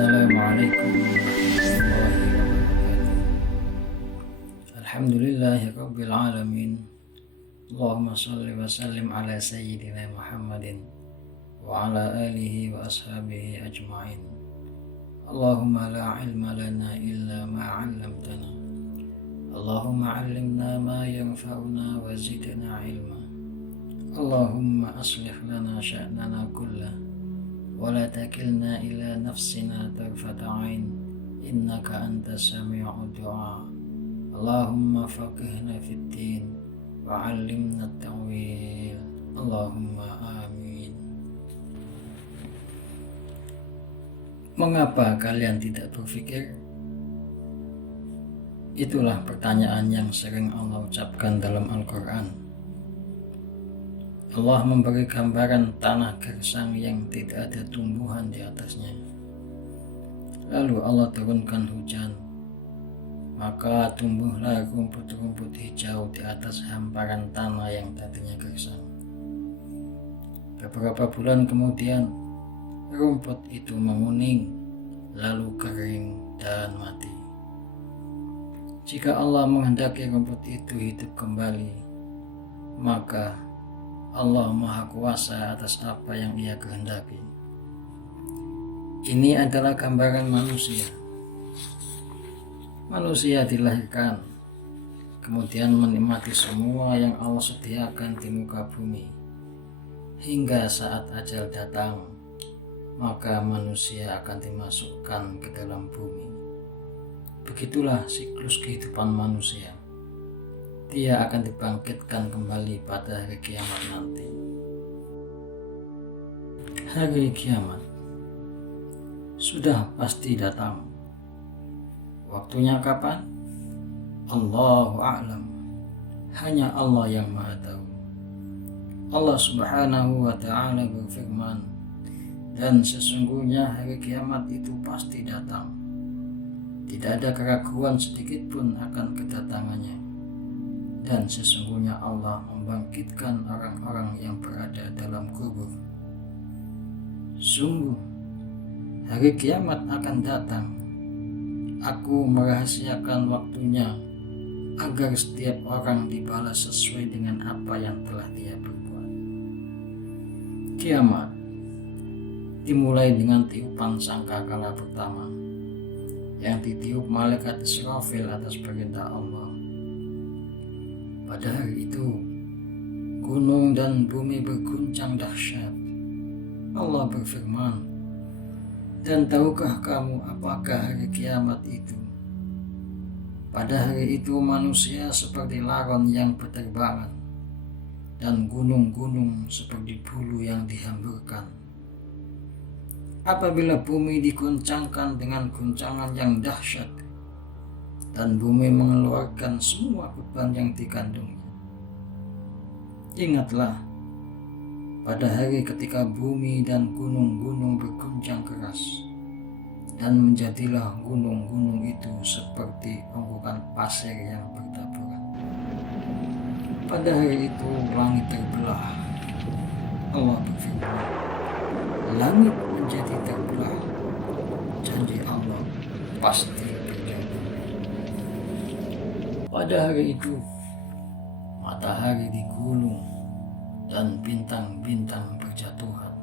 Assalamualaikum warahmatullahi wabarakatuh. Alhamdulillahi rabbil alamin. Allahumma salli wa sallim ala sayyidina Muhammadin wa ala alihi wa ashabihi ajma'in. Allahumma la ilma lana illa ma 'allamtana. Allahumma 'allimna ma yanfa'una wa zidna ilma. Allahumma aslih lana sya'nana kullah ولا تكلنا إلى نفسنا طرفة عين إنك أنت السميع الدعاء اللهم فقهنا في الدين وعلمنا التأويل اللهم آمين. Mengapa kalian tidak berpikir? Itulah pertanyaan yang sering Allah ucapkan dalam Al-Quran. Allah memberi gambaran tanah gersang yang tidak ada tumbuhan di atasnya. Lalu Allah turunkan hujan, maka tumbuhlah rumput-rumput hijau di atas hamparan tanah yang tadinya gersang. Beberapa bulan kemudian, rumput itu menguning, lalu kering dan mati. Jika Allah menghendaki rumput itu hidup kembali, maka Allah Maha Kuasa atas apa yang Ia kehendaki. Ini adalah gambaran manusia. Manusia dilahirkan, kemudian menikmati semua yang Allah sediakan di muka bumi. Hingga saat ajal datang, maka manusia akan dimasukkan ke dalam bumi. Begitulah siklus kehidupan manusia. Dia akan dibangkitkan kembali pada hari kiamat nanti. Hari kiamat sudah pasti datang. Waktunya kapan? Allahu a'lam. Hanya Allah yang Maha tahu. Allah Subhanahu wa ta'ala berfirman, dan sesungguhnya hari kiamat itu pasti datang. Tidak ada keraguan sedikit pun akan kedatangannya. Dan sesungguhnya Allah membangkitkan orang-orang yang berada dalam kubur. Sungguh, hari kiamat akan datang. Aku merahasiakan waktunya agar setiap orang dibalas sesuai dengan apa yang telah dia perbuat. Kiamat dimulai dengan tiupan sangkakala pertama yang ditiup malaikat Israfil atas perintah Allah. Pada hari itu, gunung dan bumi berguncang dahsyat. Allah berfirman, dan tahukah kamu apakah hari kiamat itu? Pada hari itu manusia seperti laron yang berterbangan, dan gunung-gunung seperti bulu yang dihamburkan. Apabila bumi diguncangkan dengan guncangan yang dahsyat, dan bumi mengeluarkan semua beban yang dikandungnya. Ingatlah, pada hari ketika bumi dan gunung-gunung berguncang keras, dan menjadilah gunung-gunung itu seperti onggokan pasir yang bertaburan. Pada hari itu langit terbelah. Allah berfirman, langit menjadi terbelah. Janji Allah pasti. Pada hari itu, matahari digulung dan bintang-bintang berjatuhan.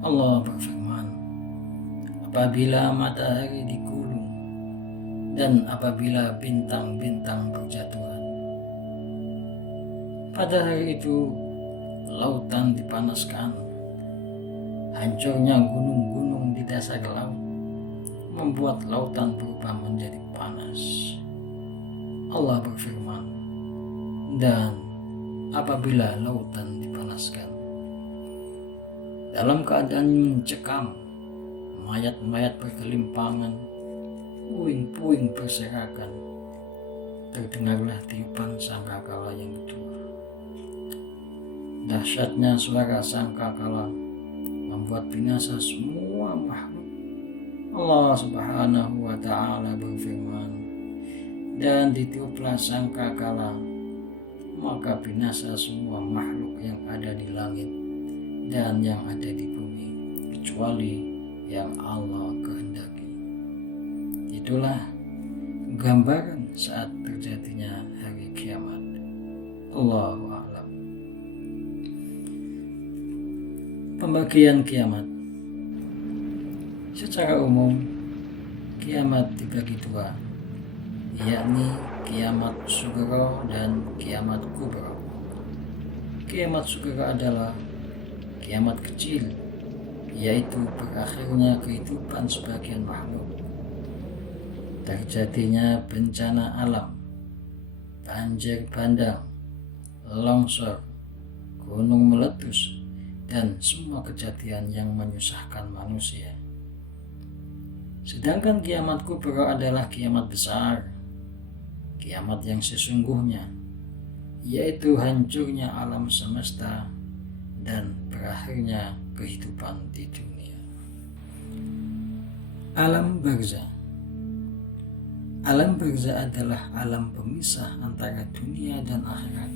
Allah berfirman, apabila matahari digulung dan apabila bintang-bintang berjatuhan. Pada hari itu, lautan dipanaskan. Hancurnya gunung-gunung di dasar laut membuat lautan berubah menjadi panas. Allah berfirman, dan apabila lautan dipanaskan, dalam keadaan mencekam, mayat-mayat bergelimpangan, puing-puing berserakan, terdengarlah tiupan sangkakala yang kedua. Dahsyatnya suara sangkakala membuat binasa semua makhluk. Allah Subhanahu wa ta'ala berfirman, dan ditiuplah sangkakala, maka binasa semua makhluk yang ada di langit dan yang ada di bumi, kecuali yang Allah kehendaki. Itulah gambaran saat terjadinya hari kiamat. Allahu a'lam. Pembagian kiamat. Secara umum, kiamat dibagi dua, yakni kiamat sugro dan kiamat kubro. Kiamat sugro adalah kiamat kecil, yaitu berakhirnya kehidupan sebagian makhluk, terjadinya bencana alam, banjir bandang, longsor, gunung meletus, dan semua kejadian yang menyusahkan manusia. Sedangkan kiamat kubro adalah kiamat besar, kiamat yang sesungguhnya, yaitu hancurnya alam semesta dan berakhirnya kehidupan di dunia. Alam barzah. Alam barzah adalah alam pemisah antara dunia dan akhirat.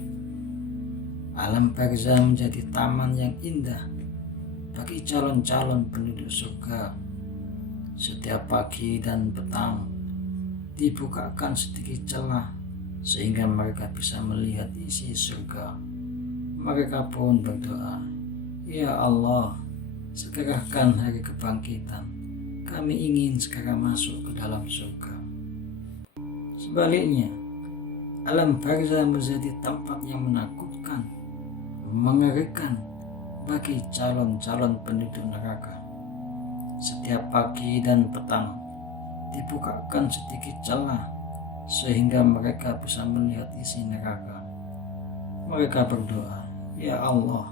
Alam barzah menjadi taman yang indah bagi calon-calon penduduk surga. Setiap pagi dan petang dibukakan sedikit celah sehingga mereka bisa melihat isi surga. Mereka pun berdoa, "Ya Allah, segerakan hari kebangkitan. Kami ingin segera masuk ke dalam surga." Sebaliknya, alam barzah menjadi tempat yang menakutkan, mengerikan bagi calon-calon penduduk neraka. Setiap pagi dan petang dibukakan sedikit celah sehingga mereka bisa melihat isi neraka. Mereka berdoa, "Ya Allah,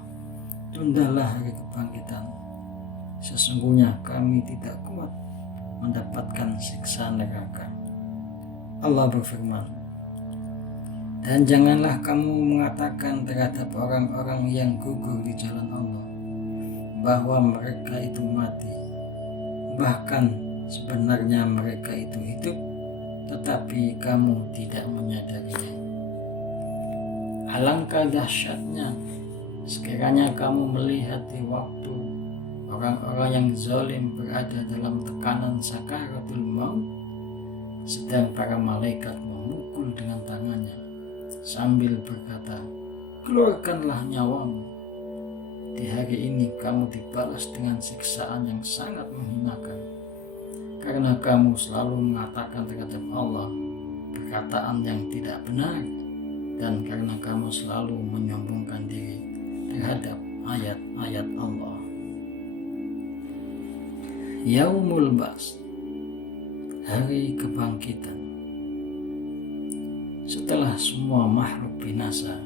tundalah hari kebangkitan. Sesungguhnya kami tidak kuat mendapatkan siksa neraka." Allah berfirman, "Dan janganlah kamu mengatakan terhadap orang-orang yang gugur di jalan Allah bahwa mereka itu mati. Bahkan sebenarnya mereka itu hidup, tetapi kamu tidak menyadarinya. Alangkah dahsyatnya sekiranya kamu melihat di waktu orang-orang yang zalim berada dalam tekanan sakaratul maut, sedang para malaikat memukul dengan tangannya sambil berkata, 'Keluarkanlah nyawamu.' Di hari ini kamu dibalas dengan siksaan yang sangat menghinakan, karena kamu selalu mengatakan terhadap Allah perkataan yang tidak benar, dan karena kamu selalu menyombongkan diri terhadap ayat-ayat Allah." Yaumul Ba'ts, hari kebangkitan. Setelah semua makhluk binasa,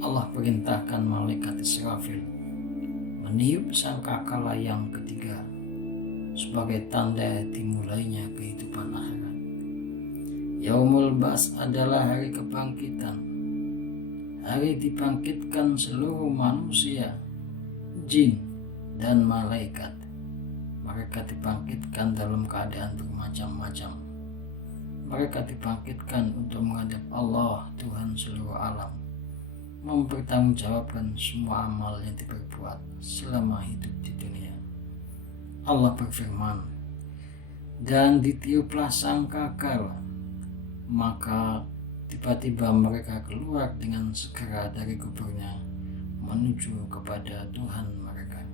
Allah perintahkan malaikat Israfil meniup sangkakala yang ketiga sebagai tanda dimulainya kehidupan akhirat. Yaumul Ba'ts adalah hari kebangkitan, hari dibangkitkan seluruh manusia, jin, dan malaikat. Mereka dibangkitkan dalam keadaan bermacam-macam. Mereka dibangkitkan untuk menghadap Allah, Tuhan seluruh alam, mempertanggungjawabkan semua amal yang diperbuat selama hidup di dunia. Allah berfirman, "Dan ditiuplah sangkakala, maka tiba-tiba mereka keluar dengan segera dari kuburnya menuju kepada Tuhan mereka."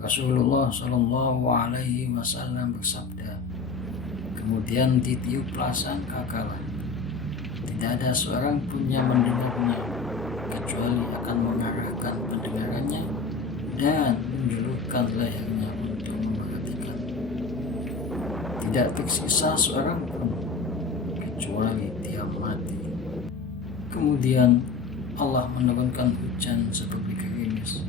Rasulullah Shallallahu Alaihi Wasallam bersabda, "Kemudian ditiuplah sangkakala. Tidak ada seorang pun yang mendengarnya kecuali akan mengarahkan pendengarannya dan menjulurkan lehernya untuk memperhatikan. Tidak tersisa seorang pun kecuali dia mati. Kemudian Allah menurunkan hujan seperti gerimis,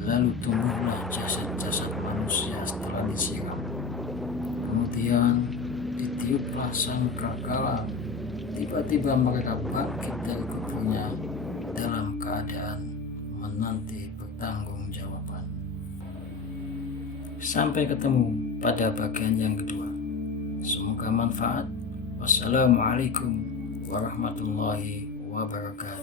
lalu tumbuhlah jasad-jasad manusia setelah disiram. Kemudian ditiuplah sangkakala. Tiba-tiba mereka bangkit dari kuburnya dalam keadaan menanti pertanggungjawaban." Sampai ketemu pada bagian yang kedua. Semoga manfaat. Wassalamualaikum warahmatullahi wabarakatuh.